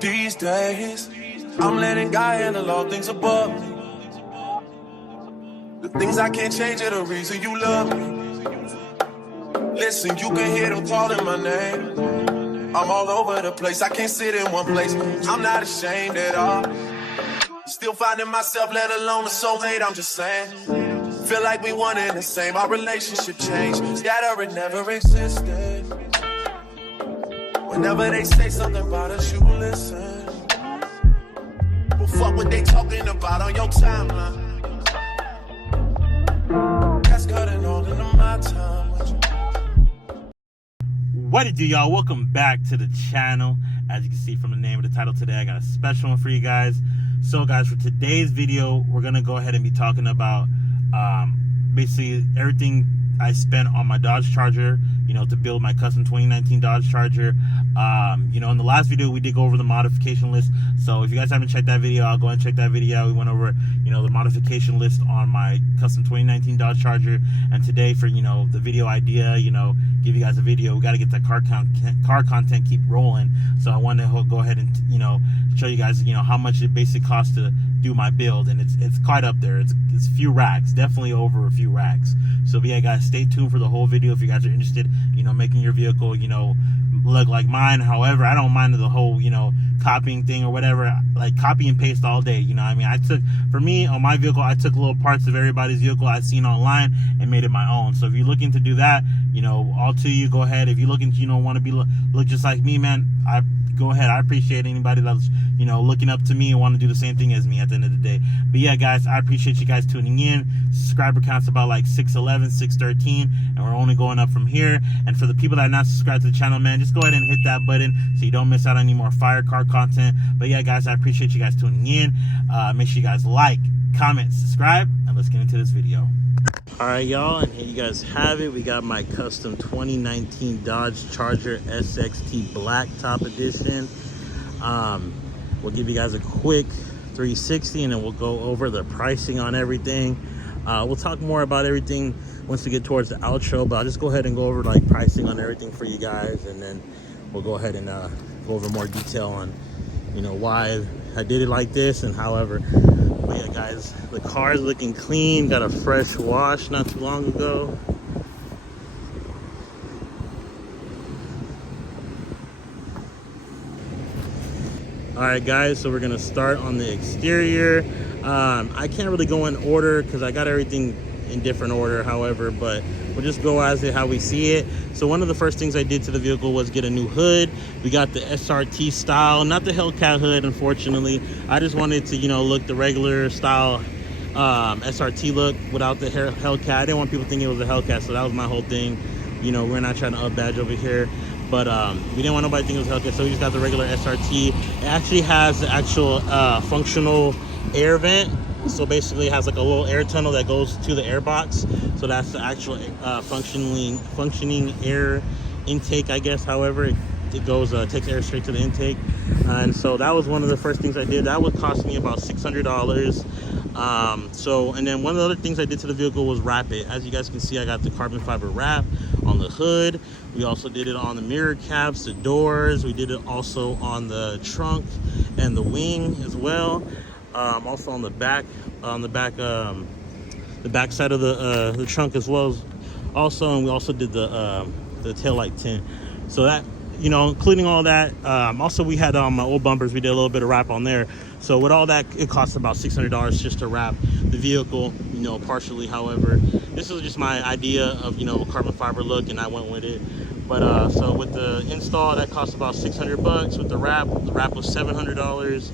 These days, I'm letting God handle all things above me. The things I can't change are the reason you love me. Listen, you can hear them calling my name. I'm all over the place, I can't sit in one place. I'm not ashamed at all. Still finding myself, let alone a soulmate, I'm just saying. Feel like we one and the same, our relationship changed. Scatter, it never existed. Whenever they say something about us, you listen. But fuck what they talking about on your timeline. That's cutting all into my time with you. What it do, y'all? Welcome back to the channel. As you can see from the name of the title today, I got a special one for you guys. So guys, for today's video, we're gonna go ahead and be talking about basically everything I spent on my Dodge Charger, you know, to build my custom 2019 Dodge Charger. You know, in the last video we did go over the modification list, so if you guys haven't checked that video, I'll go and check that video. We went over, you know, the modification list on my custom 2019 Dodge Charger, and today for, you know, the video idea, you know, give you guys a video. We got to get that car content keep rolling, so I wanted to go ahead and, you know, show you guys, you know, how much it basically costs to do my build, and it's quite up there. It's a few racks, definitely over a few racks. So yeah, guys, stay tuned for the whole video if you guys are interested, you know, making your vehicle, you know, look like mine. However, I don't mind the whole, you know, copying thing or whatever. Like, copy and paste all day, you know what I mean? For me, on my vehicle, I took little parts of everybody's vehicle I've seen online and made it my own. So if you're looking to do that, you know, all to you, go ahead. If you're looking to, you know, want to be look just like me, man, go ahead. I appreciate anybody that's, you know, looking up to me and want to do the same thing as me at the end of the day. But yeah, guys, I appreciate you guys tuning in. Subscriber count's about like 611, 613, and we're only going up from here. And for the people that are not subscribed to the channel, man, just go ahead and hit that button so you don't miss out on any more fire car content. But yeah, guys, I appreciate you guys tuning in. Make sure you guys like, comment, subscribe, and let's get into this video. All right, y'all, and here you guys have it. We got my custom 2019 Dodge Charger SXT Blacktop Edition. We'll give you guys a quick 360, and then we'll go over the pricing on everything. We'll talk more about everything once we get towards the outro, but I'll just go ahead and go over like pricing on everything for you guys, and then we'll go ahead and go over more detail on, you know, why I did it like this and however. But yeah, guys, the car is looking clean, got a fresh wash not too long ago. All right, guys, so we're gonna start on the exterior. I can't really go in order because I got everything in different order, however, but we'll just go as it how we see it. So one of the first things I did to the vehicle was get a new hood. We got the SRT style, not the Hellcat hood, unfortunately. I just wanted to, you know, look the regular style SRT look without the Hellcat. I didn't want people thinking it was a Hellcat, so that was my whole thing. You know, we're not trying to up badge over here, but we didn't want nobody to think it was Hellcat, so we just got the regular SRT. It actually has the actual functional air vent. So basically it has like a little air tunnel that goes to the air box. So that's the actual functioning air intake, I guess. However, it goes takes air straight to the intake. And so that was one of the first things I did. That would cost me about $600. And then one of the other things I did to the vehicle was wrap it. As you guys can see, I got the carbon fiber wrap on the hood. We also did it on the mirror caps, the doors. We did it also on the trunk and the wing as well. Also on the back side of the trunk as well as also, and we also did the taillight tint. So that, you know, including all that. Also, we had my old bumpers. We did a little bit of wrap on there. So with all that, it cost about $600 just to wrap the vehicle, you know, partially. However, this is just my idea of, you know, a carbon fiber look, and I went with it. But so with the install, that cost about $600. With the wrap was $700.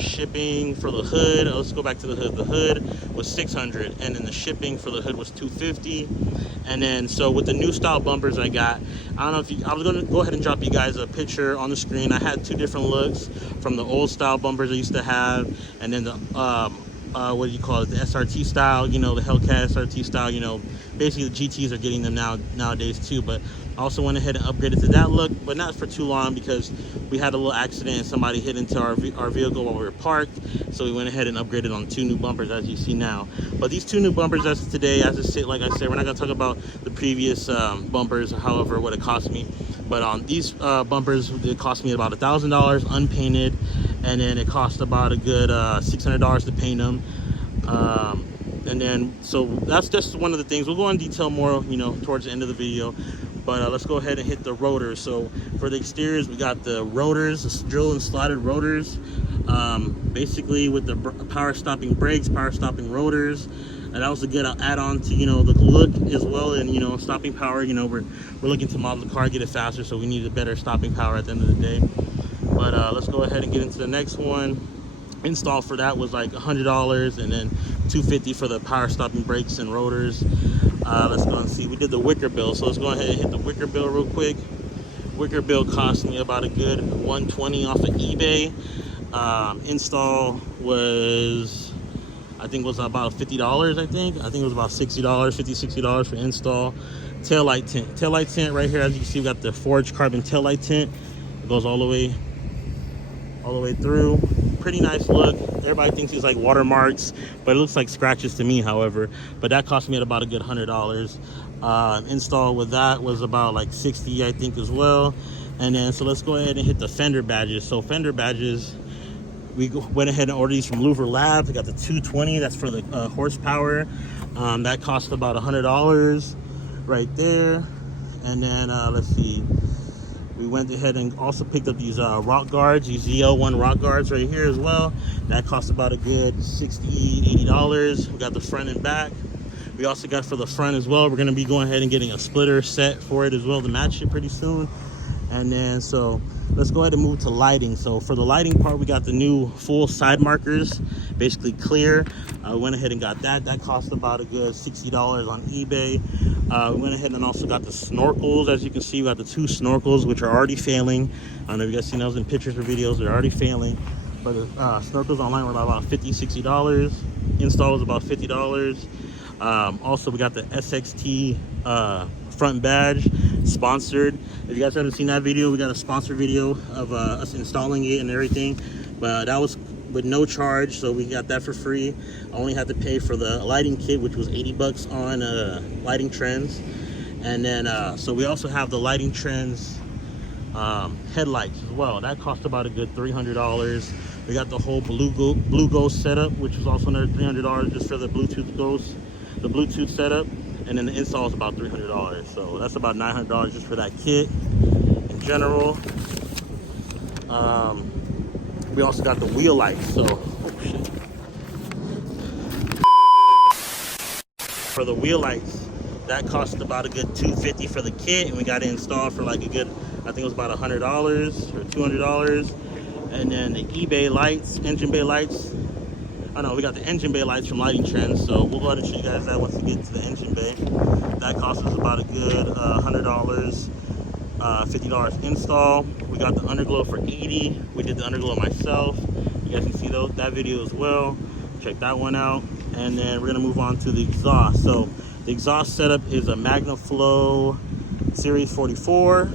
Shipping for the hood, let's go back to the hood. The hood was $600, and then the shipping for the hood was $250. And then so with the new style bumpers I got, I don't know if I was gonna go ahead and drop you guys a picture on the screen. I had two different looks from the old style bumpers I used to have, and then the what do you call it, the SRT style, you know, the Hellcat SRT style. You know, basically the GTs are getting them nowadays too, but I also went ahead and upgraded to that look, but not for too long because we had a little accident and somebody hit into our vehicle while we were parked. So we went ahead and upgraded on two new bumpers, as you see now. But these two new bumpers as of today, as I said, like I said, we're not gonna talk about the previous bumpers, however, what it cost me. But on these bumpers, it cost me about $1,000 unpainted, and then it cost about a good $600 to paint them. And then, so that's just one of the things. We'll go into detail more, you know, towards the end of the video. But let's go ahead and hit the rotors. So for the exteriors, we got the rotors, the drill and slotted rotors. Basically with the power stopping brakes, power stopping rotors. And that was a good add-on to, you know, the look as well. And, you know, stopping power, you know, we're looking to model the car, get it faster. So we need a better stopping power at the end of the day. But let's go ahead and get into the next one. Install for that was like $100, and then $250 for the power stopping brakes and rotors. Let's go and see. We did the wicker bill, so let's go ahead and hit the wicker bill real quick. Wicker bill cost me about a good $120 off of eBay. Install was, I think, was about $50. I think it was about $60, $50-$60 for install. Taillight tint right here. As you can see, we got the forged carbon taillight tint. It goes all the way through. Pretty nice look. Everybody thinks it's like watermarks, but it looks like scratches to me, however. But that cost me at about a good $100. Install with that was about like $60, I think, as well. And then, so let's go ahead and hit the fender badges. So fender badges, we went ahead and ordered these from Louver Labs. We got the 220, that's for the horsepower. That cost about $100 right there. And then let's see, we went ahead and also picked up these rock guards, these ZL1 rock guards right here as well. That cost about a good $60, $80. We got the front and back. We also got for the front as well, we're gonna be going ahead and getting a splitter set for it as well to match it pretty soon. And then, so let's go ahead and move to lighting. So for the lighting part, we got the new full side markers, basically clear. We went ahead and got that. That cost about a good $60 on eBay. We went ahead and also got the snorkels. As you can see, we got the 2 snorkels, which are already failing. I don't know if you guys seen those in pictures or videos. They're already failing. But the snorkels online were about $50, $60. Install was about $50. Also, we got the SXT front badge, sponsored. If you guys haven't seen that video, we got a sponsored video of us installing it and everything. But that was with no charge, so we got that for free. I only had to pay for the lighting kit, which was $80 on Lighting Trends. And then so we also have the Lighting Trends headlights as well. That cost about a good $300. We got the whole Blue Ghost setup, which was also another $300 just for the Bluetooth setup. And then the install is about $300. So that's about $900 just for that kit in general. We also got the wheel lights. So, oh shit. For the wheel lights, that cost about a good $250 for the kit, and we got it installed for like a good, I think it was about $100 or $200. And then the eBay lights, engine bay lights. Oh no, we got the engine bay lights from Lighting Trends, so we'll go ahead and show you guys that once we get to the engine bay. That cost us about a good $100, $50 install. We got the underglow for $80. We did the underglow myself. You guys can see that video as well. Check that one out. And then we're gonna move on to the exhaust. So the exhaust setup is a MagnaFlow Series 44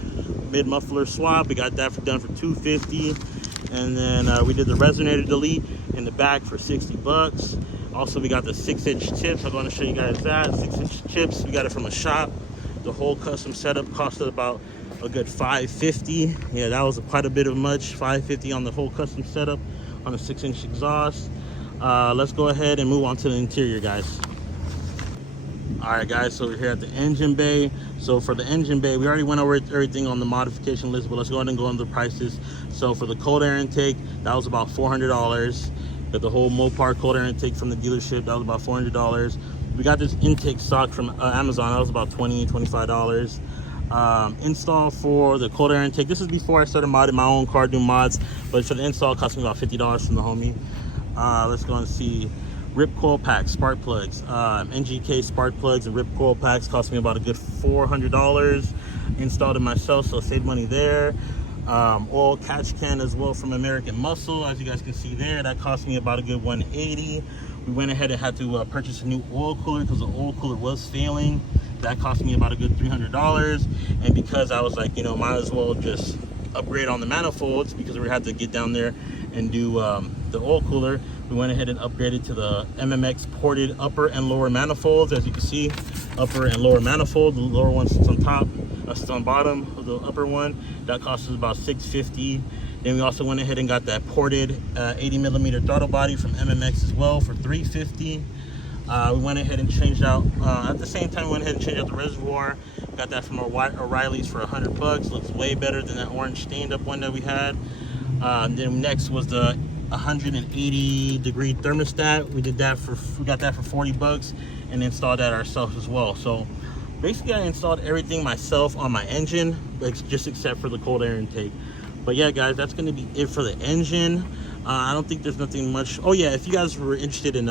mid muffler swap. We got that done for $250. And then we did the resonator delete in the back for $60. Also, we got the 6-inch chips. I'm going to show you guys that 6-inch chips. We got it from a shop. The whole custom setup costed about a good $550. Yeah, that was quite a bit of much. $550 on the whole custom setup on a 6-inch exhaust. Let's go ahead and move on to the interior, guys. All right, guys, so we're here at the engine bay. So for the engine bay, we already went over everything on the modification list, but let's go ahead and go into the prices. So for the cold air intake, that was about $400. Got the whole Mopar cold air intake from the dealership, that was about $400. We got this intake stock from Amazon, that was about $20, $25. Install for the cold air intake, this is before I started modding my own car, doing mods, but for the install, it cost me about $50 from the homie. Let's go and see. RIPP coil packs, spark plugs, NGK Spark plugs and RIPP coil packs cost me about a good $400. Installed it myself, so saved money there. Oil catch can as well from American Muscle, as you guys can see there, that cost me about a good $180. We went ahead and had to purchase a new oil cooler because the oil cooler was failing. That cost me about a good $300. And because I was like, you know, might as well just upgrade on the manifolds because we had to get down there and do the oil cooler, we went ahead and upgraded to the MMX ported upper and lower manifolds. As you can see, upper and lower manifold. The lower one sits on top, That's on bottom of the upper one. That cost us about $650. Then we also went ahead and got that ported 80mm throttle body from MMX as well for $350. We went ahead and changed out, at the same time we went ahead and changed out the reservoir. Got that from O'Reilly's for $100. Looks way better than that orange stained up one that we had. Then next was the 180-degree thermostat. We got that for $40 and installed that ourselves as well. So basically I installed everything myself on my engine, just except for the cold air intake. But yeah guys, that's going to be it for the engine. I don't think there's nothing much. Oh yeah, if you guys were interested in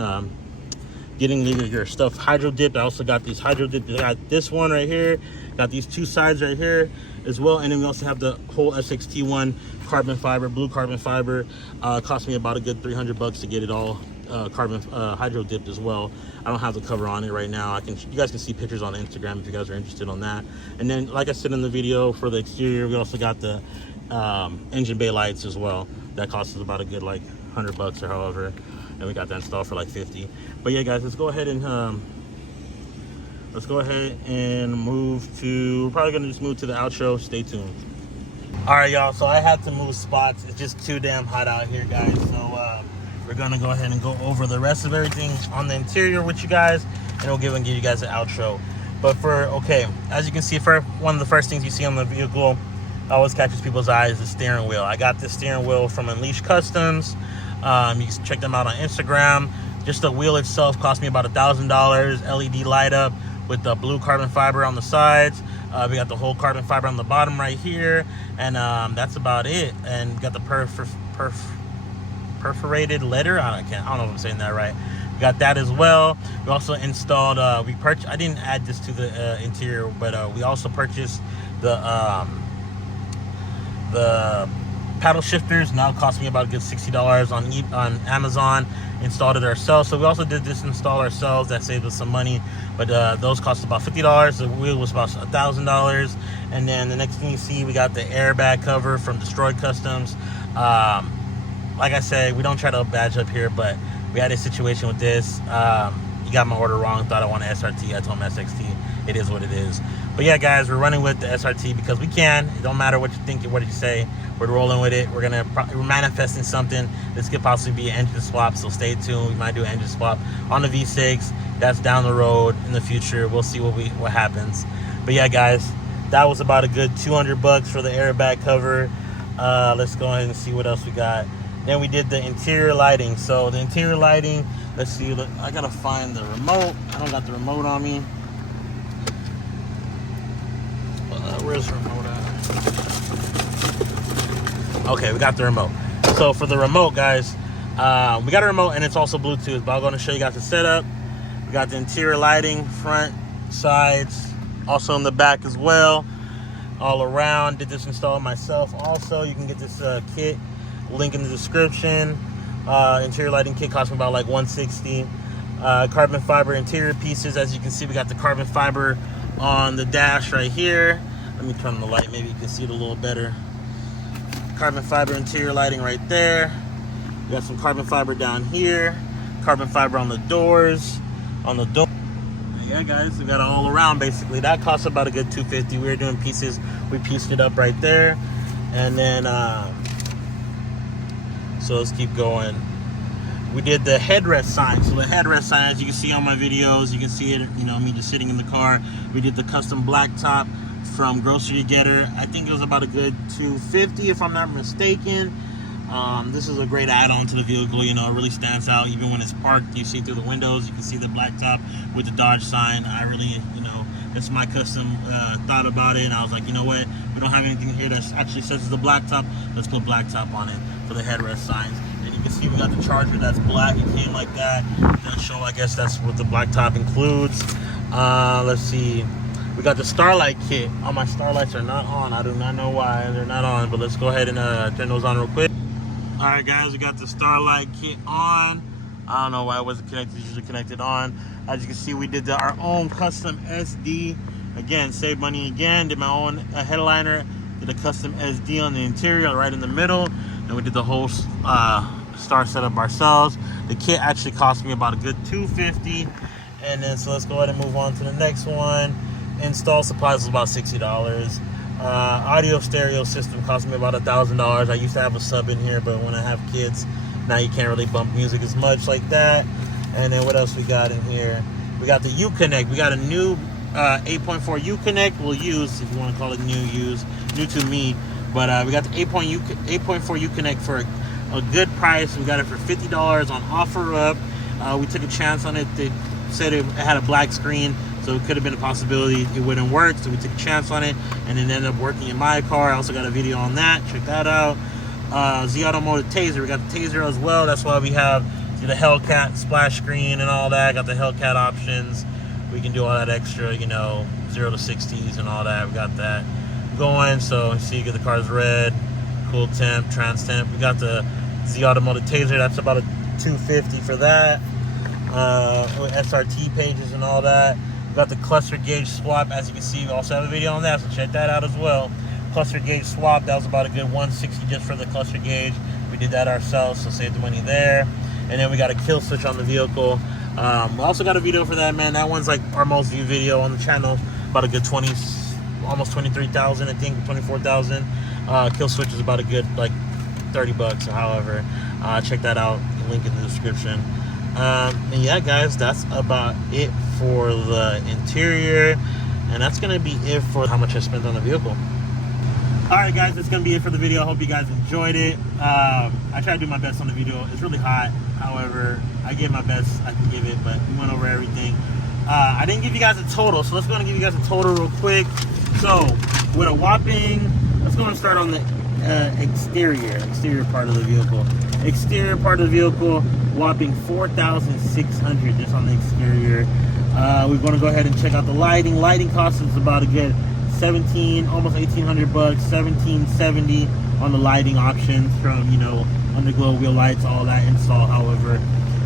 getting your stuff hydro dipped, I also got these hydro dipped. I got this one right here, got these two sides right here as well, and then we also have the whole SXT one, carbon fiber, blue carbon fiber. Cost me about a good $300 to get it all carbon hydro dipped as well. I don't have the cover on it right now. You guys can see pictures on Instagram if you guys are interested on that. And then like I said in the video, for the exterior we also got the engine bay lights as well. That cost us about a good like $100 or however, and we got that installed for like $50. But yeah guys, let's go ahead and move to, we're probably gonna just move to the outro. Stay tuned. All right y'all, so I had to move spots. It's just too damn hot out here guys, so we're gonna go ahead and go over the rest of everything on the interior with you guys, and we'll give you guys an outro. But okay, as you can see, for one of the first things you see on the vehicle always catches people's eyes, the steering wheel. I got this steering wheel from Unleashed Customs. You can check them out on Instagram. Just the wheel itself cost me about $1,000. LED light up with the blue carbon fiber on the sides. We got the whole carbon fiber on the bottom right here, and that's about it. And got the perforated letter. I don't know if I'm saying that right. We got that as well. We also installed. I didn't add this to the interior, but we also purchased the paddle shifters. Now it cost me about a good $60 on Amazon. Installed it ourselves. So we also did this install ourselves. That saved us some money, but those cost about $50. The wheel was about $1,000. And then the next thing you see, we got the airbag cover from Destroyed Customs. Like I said, we don't try to badge up here, but we had a situation with this. You got my order wrong, thought I wanted SRT. I told him SXT. It is what it is. But yeah guys, we're running with the SRT because we can. It don't matter what you think, what you say. We're rolling with it. We're manifesting something. This could possibly be an engine swap, so stay tuned. We might do an engine swap on the V6. That's down the road in the future. We'll see what happens. But yeah guys, that was about a good $200 for the airbag cover. Let's go ahead and see what else we got. Then we did the interior lighting. So the interior lighting, let's see. I gotta find the remote. I don't got the remote on me. Where's the remote at? Okay, we got the remote. So for the remote, guys, we got a remote and it's also Bluetooth, but I'm going to show you guys the setup. We got the interior lighting, front, sides, also in the back as well, all around. Did this install myself. Also, you can get this kit, link in the description. Interior lighting kit cost me about like $160. Carbon fiber interior pieces. As you can see, we got the carbon fiber on the dash right here. Let me turn on the light, maybe you can see it a little better. Carbon fiber interior lighting right there. We got some carbon fiber down here. Carbon fiber on the doors, on the door. Yeah guys, we got it all around basically. That cost about a good $250. We were doing pieces. We pieced it up right there. And then, so let's keep going. We did the headrest sign. So the headrest sign, as you can see on my videos, you can see it, me just sitting in the car. We did the custom blacktop from Grocery Getter. I think it was about a good $250 if I'm not mistaken. This is a great add-on to the vehicle. It really stands out. Even when it's parked, you see through the windows, you can see the blacktop with the Dodge sign. I really, it's my custom thought about it, and I was like, you know what, we don't have anything here that actually says it's the blacktop. Let's put blacktop on it for the headrest signs. And you can see we got the Charger that's black. It came like that. Then show, I guess that's what the blacktop includes. Let's see. We got the Starlight kit. All my Starlights are not on. I do not know why they're not on, but let's go ahead and turn those on real quick. All right, guys, we got the Starlight kit on. I don't know why it wasn't connected. It's usually connected on. As you can see, we did our own custom SD. Again, save money again. Did my own headliner. Did a custom SD on the interior, right in the middle. And we did the whole star setup ourselves. The kit actually cost me about a good $250. And then, so let's go ahead and move on to the next one. install supplies was about $60. Audio stereo system cost me about $1,000. I used to have a sub in here, but when I have kids, now you can't really bump music as much like that. And then what else we got in here? We got the U-Connect. We got a new 8.4 U-Connect we'll use, if you want to call it new to me. But we got the 8.4 U-Connect for a good price. We got it for $50 on OfferUp. We took a chance on it. They said it had a black screen, so it could have been a possibility it wouldn't work, so we took a chance on it, and it ended up working in my car. I also got a video on that. Check that out. Z Automotive Taser. We got the Taser as well. That's why we have the Hellcat splash screen and all that. Got the Hellcat options. We can do all that extra, 0 to 60s and all that. We got that going. So you see, get the car's red, cool temp, trans temp. We got the Z Automotive Taser. That's about a $250 for that. SRT pages and all that. We got the cluster gauge swap. As you can see, we also have a video on that, so check that out as well. Cluster gauge swap, that was about a good $160 just for the cluster gauge. We did that ourselves, so save the money there. And then we got a kill switch on the vehicle. We also got a video for that, man. That one's like our most viewed video on the channel. About a good 20, almost 23,000, I think, 24,000. Kill switch is about a good like $30 or however. Check that out. Link in the description. And yeah, guys, that's about it for the interior, and that's gonna be it for how much I spent on the vehicle. All right, guys, that's gonna be it for the video. I hope you guys enjoyed it. I tried to do my best on the video. It's really hot, however, I gave my best I can give it, but we went over everything. I didn't give you guys a total, so let's go and give you guys a total real quick. So with a whopping, let's go and start on the exterior part of the vehicle. Exterior part of the vehicle, whopping $4,600 just on the exterior. We're going to go ahead and check out the lighting. Lighting cost us about a good almost $1,800, $1,770 on the lighting options from underglow, wheel lights, all that install. However,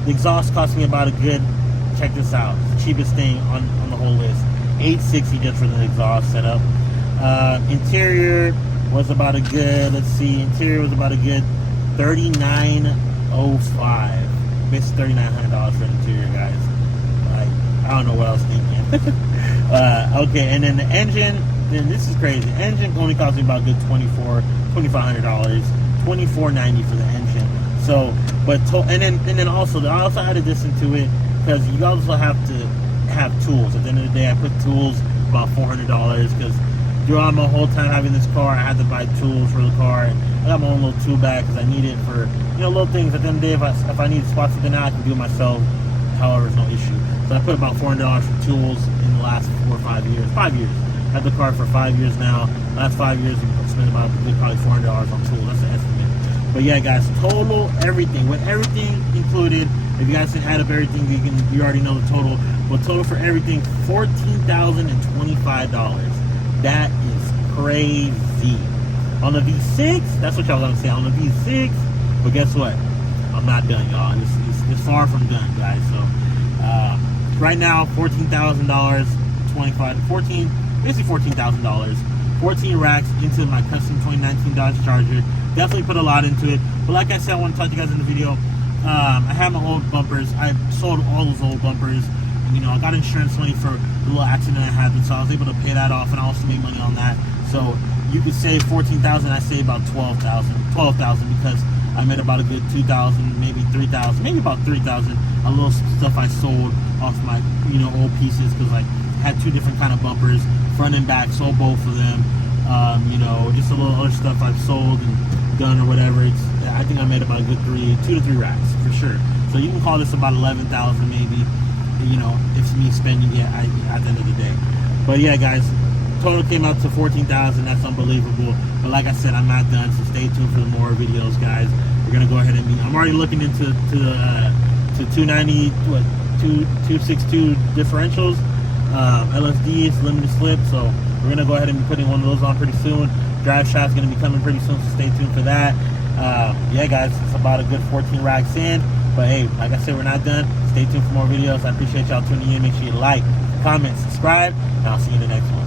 the exhaust cost me about a good, check this out, it's the cheapest thing on the whole list, $860 just for the exhaust setup. Interior was about a good, interior was about a good $3,905, basically $3,900 for the interior, guys. Like, I don't know what I was thinking. Okay, and then the engine, then this is crazy. The engine only cost me about a good $2,500, $2,490 for the engine. So, but and then also I also added this into it because you also have to have tools. At the end of the day, I put tools about $400 because throughout my whole time having this car, I had to buy tools for the car, and I got my own little tool bag because I need it for little things. At the end of the day, if I need to swap something out, I can do it myself. However, it's no issue. So I put about $400 for tools in the last 4 or 5 years. 5 years. I had the car for 5 years now. Last 5 years, we spent about probably $400 on tools. That's the estimate. But yeah, guys, total everything with everything included. If you guys can add up everything, you already know the total. But total for everything, $14,025. That is crazy. On the V6, that's what y'all gonna say on the V6. But guess what? I'm not done, y'all. It's far from done, guys. So right now, $14,000, basically $14,000. 14 racks into my custom 2019 Dodge Charger. Definitely put a lot into it. But like I said, I want to talk to you guys in the video. I have my old bumpers. I sold all those old bumpers. And, I got insurance money for the little accident I had, so I was able to pay that off, and I also made money on that. So you could save $14,000. I saved about $12,000 because I made about a good $2,000, maybe $3,000, maybe about $3,000. A little stuff I sold off my old pieces because I had 2 different kind of bumpers, front and back. Sold both of them. Just a little other stuff I've sold and done or whatever. I think I made about a good 2 to 3 racks for sure. So you can call this about $11,000 maybe. It's me spending it at the end of the day. But yeah, guys, total came out to $14,000. That's unbelievable. But like I said, I'm not done, so stay tuned for more videos, guys. We're gonna go ahead and I'm already looking into 290, 262 differentials, LSDs, limited slip. So we're gonna go ahead and be putting one of those on pretty soon. Drive shot's gonna be coming pretty soon, so stay tuned for that. Yeah, guys, it's about a good 14 racks in. But hey, like I said, we're not done. Stay tuned for more videos. I appreciate y'all tuning in. Make sure you like, comment, subscribe, and I'll see you in the next one.